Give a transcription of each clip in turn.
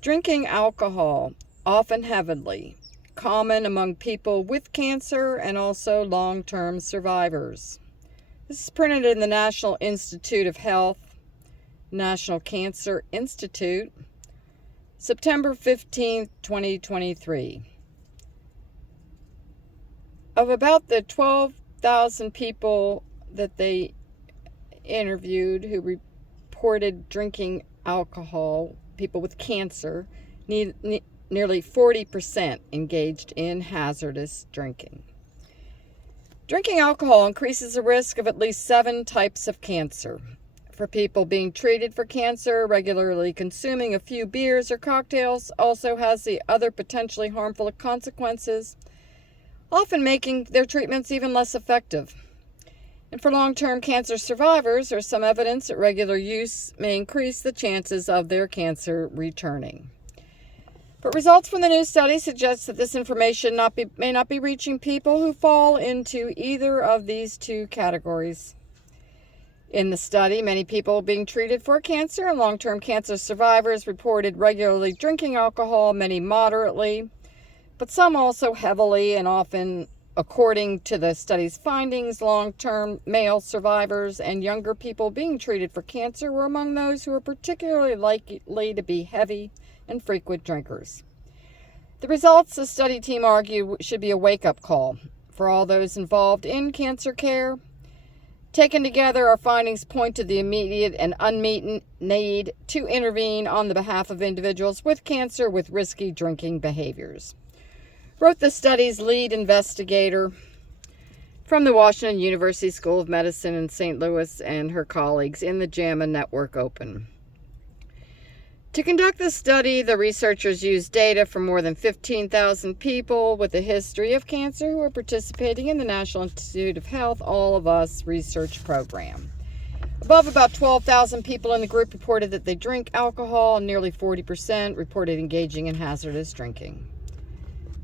Drinking alcohol, often heavily, common among people with cancer and also long-term survivors. This is printed in the National Institute of Health, National Cancer Institute, September 15th, 2023. Of about the 12,000 people that they interviewed who reported drinking alcohol, people with cancer, nearly 40% engaged in hazardous drinking. Drinking alcohol increases the risk of at least 7 types of cancer. For people being treated for cancer, regularly consuming a few beers or cocktails also has the other potentially harmful consequences, often making their treatments even less effective. And for long-term cancer survivors, there's some evidence that regular use may increase the chances of their cancer returning. But results from the new study suggest that this information may not be reaching people who fall into either of these two categories. In the study, many people being treated for cancer and long-term cancer survivors reported regularly drinking alcohol, many moderately, but some also heavily, and often, according to the study's findings, long-term male survivors and younger people being treated for cancer were among those who were particularly likely to be heavy and frequent drinkers. The results, the study team argued, should be a wake-up call for all those involved in cancer care. Taken together, our findings point to the immediate and unmet need to intervene on the behalf of individuals with cancer with risky drinking behaviors, wrote the study's lead investigator from the Washington University School of Medicine in St. Louis and her colleagues in the JAMA Network Open. To conduct the study, the researchers used data from more than 15,000 people with a history of cancer who are participating in the National Institute of Health All of Us research program. Above about 12,000 people in the group reported that they drink alcohol, and nearly 40% reported engaging in hazardous drinking.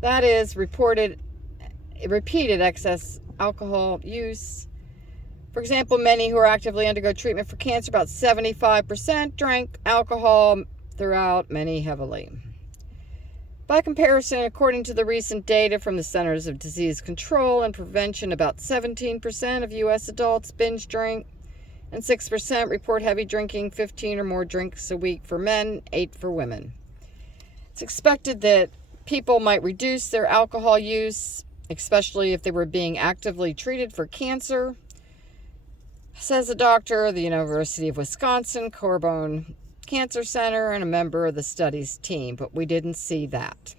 That is, repeated excess alcohol use. For example, many who are actively undergo treatment for cancer, about 75%, drank alcohol throughout, many heavily. By comparison, according to the recent data from the Centers of Disease Control and Prevention, about 17% of U.S. adults binge drink, and 6% report heavy drinking, 15 or more drinks a week for men, 8 for women. It's expected that people might reduce their alcohol use, especially if they were being actively treated for cancer, says a doctor of the University of Wisconsin Corbone Cancer Center and a member of the study's team, but we didn't see that.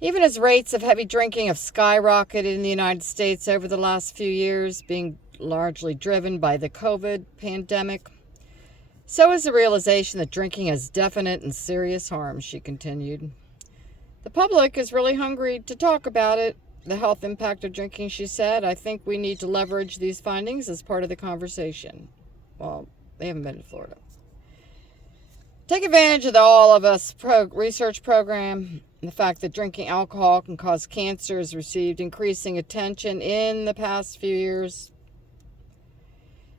Even as rates of heavy drinking have skyrocketed in the United States over the last few years, being largely driven by the COVID pandemic, so is the realization that drinking has definite and serious harms, she continued. The public is really hungry to talk about it, the health impact of drinking, she said. I think we need to leverage these findings as part of the conversation. Well, they haven't been to Florida. Take advantage of the All of Us research program. The fact that drinking alcohol can cause cancer has received increasing attention in the past few years.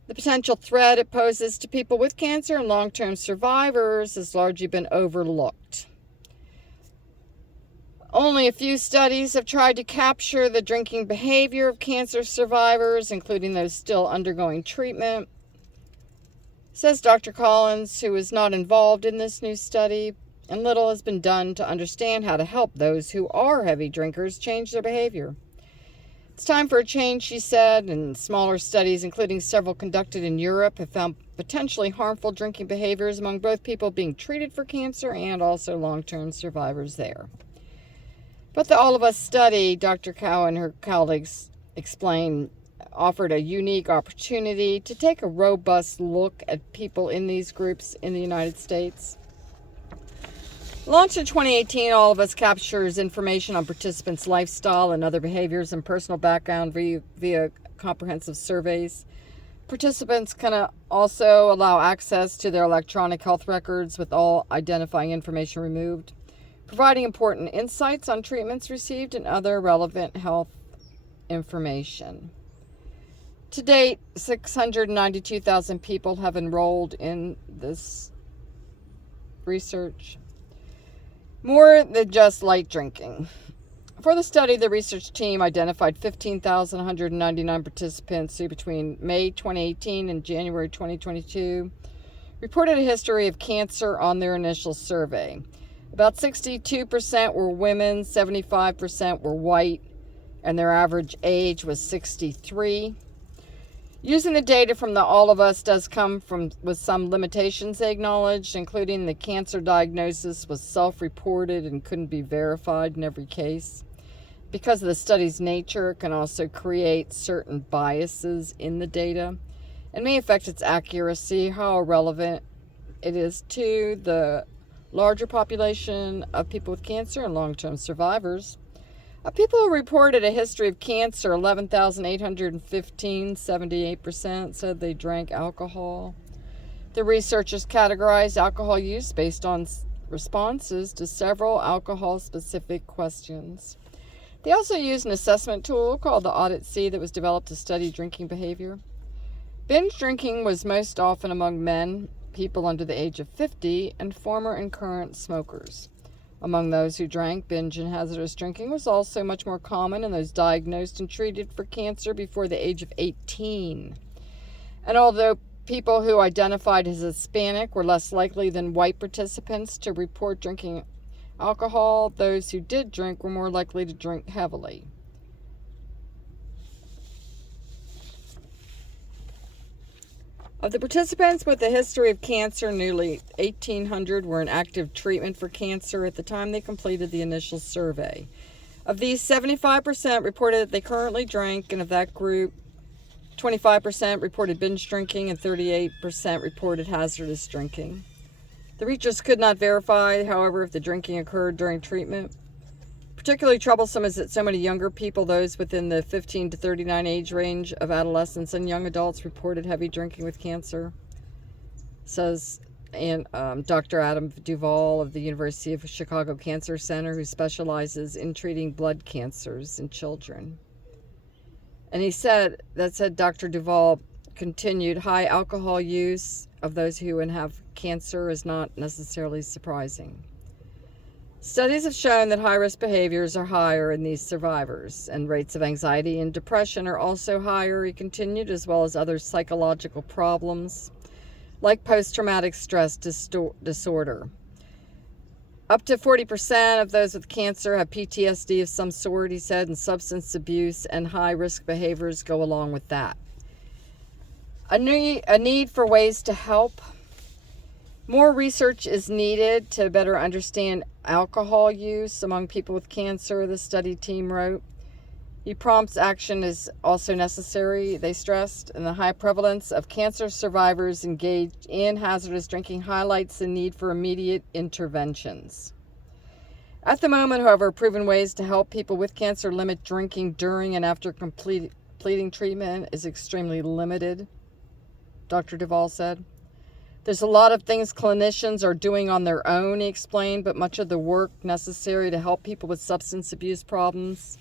The potential threat it poses to people with cancer and long-term survivors has largely been overlooked. Only a few studies have tried to capture the drinking behavior of cancer survivors, including those still undergoing treatment, says Dr. Collins, who is not involved in this new study, and little has been done to understand how to help those who are heavy drinkers change their behavior. It's time for a change, she said, and smaller studies, including several conducted in Europe, have found potentially harmful drinking behaviors among both people being treated for cancer and also long-term survivors there. But the All of Us study, Dr. Cow and her colleagues explained, offered a unique opportunity to take a robust look at people in these groups in the United States. Launched in 2018, All of Us captures information on participants' lifestyle and other behaviors and personal background via comprehensive surveys. Participants can also allow access to their electronic health records with all identifying information removed, providing important insights on treatments received and other relevant health information. To date, 692,000 people have enrolled in this research. More than just light drinking. For the study, the research team identified 15,199 participants who between May 2018 and January 2022 reported a history of cancer on their initial survey. About 62% were women, 75% were white, and their average age was 63. Using the data from the All of Us does come with some limitations they acknowledged, including the cancer diagnosis was self-reported and couldn't be verified in every case. Because of the study's nature, it can also create certain biases in the data and may affect its accuracy, how relevant it is to the larger population of people with cancer and long-term survivors. Of people who reported a history of cancer, 11,815, 78%, said they drank alcohol. The researchers categorized alcohol use based on responses to several alcohol-specific questions. They also used an assessment tool called the Audit-C that was developed to study drinking behavior. Binge drinking was most often among men, people under the age of 50, and former and current smokers. Among those who drank, binge and hazardous drinking was also much more common in those diagnosed and treated for cancer before the age of 18. And although people who identified as Hispanic were less likely than white participants to report drinking alcohol, those who did drink were more likely to drink heavily. Of the participants with a history of cancer, nearly 1,800 were in active treatment for cancer at the time they completed the initial survey. Of these, 75% reported that they currently drank, and of that group, 25% reported binge drinking and 38% reported hazardous drinking. The researchers could not verify, however, if the drinking occurred during treatment. Particularly troublesome is that so many younger people, those within the 15 to 39 age range of adolescents and young adults, reported heavy drinking with cancer, says Dr. Adam Duvall of the University of Chicago Cancer Center, who specializes in treating blood cancers in children. And Dr. Duvall continued, high alcohol use of those who have cancer is not necessarily surprising. Studies have shown that high-risk behaviors are higher in these survivors, and rates of anxiety and depression are also higher, he continued, as well as other psychological problems, like post-traumatic stress disorder. Up to 40% of those with cancer have PTSD of some sort, he said, and substance abuse and high-risk behaviors go along with that. A need for ways to help. More research is needed to better understand alcohol use among people with cancer, the study team wrote. Prompt action is also necessary, they stressed, and the high prevalence of cancer survivors engaged in hazardous drinking highlights the need for immediate interventions. At the moment, however, proven ways to help people with cancer limit drinking during and after completing treatment is extremely limited, Dr. Duvall said. There's a lot of things clinicians are doing on their own, he explained, but much of the work necessary to help people with substance abuse problems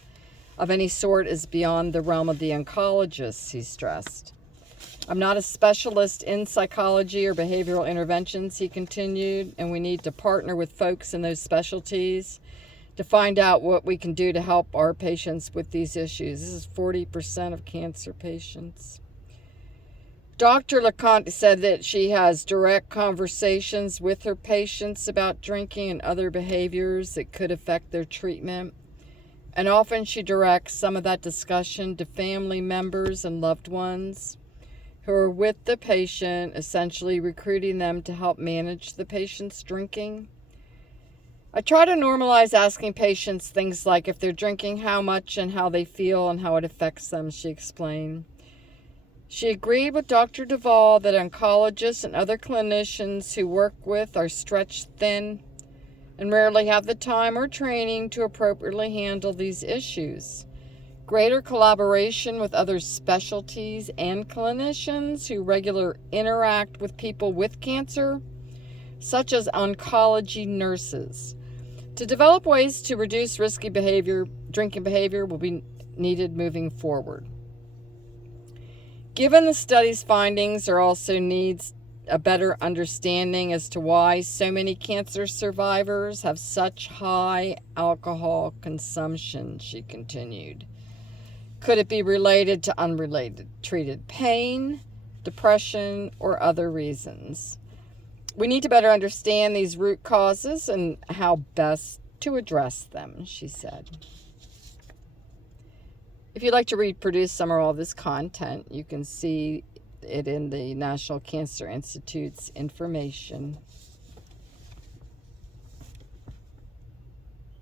of any sort is beyond the realm of the oncologists, he stressed. I'm not a specialist in psychology or behavioral interventions, he continued, and we need to partner with folks in those specialties to find out what we can do to help our patients with these issues. This is 40% of cancer patients. Dr. LeConte said that she has direct conversations with her patients about drinking and other behaviors that could affect their treatment. And often she directs some of that discussion to family members and loved ones who are with the patient, essentially recruiting them to help manage the patient's drinking. I try to normalize asking patients things like if they're drinking, how much and how they feel and how it affects them, she explained. She agreed with Dr. Duvall that oncologists and other clinicians who work with are stretched thin and rarely have the time or training to appropriately handle these issues. Greater collaboration with other specialties and clinicians who regularly interact with people with cancer, such as oncology nurses, to develop ways to reduce risky drinking behavior will be needed moving forward. Given the study's findings, there also needs a better understanding as to why so many cancer survivors have such high alcohol consumption, she continued. Could it be related to unrelated treated pain, depression, or other reasons? We need to better understand these root causes and how best to address them, she said. If you'd like to reproduce some or all of this content, you can see it in the National Cancer Institute's information.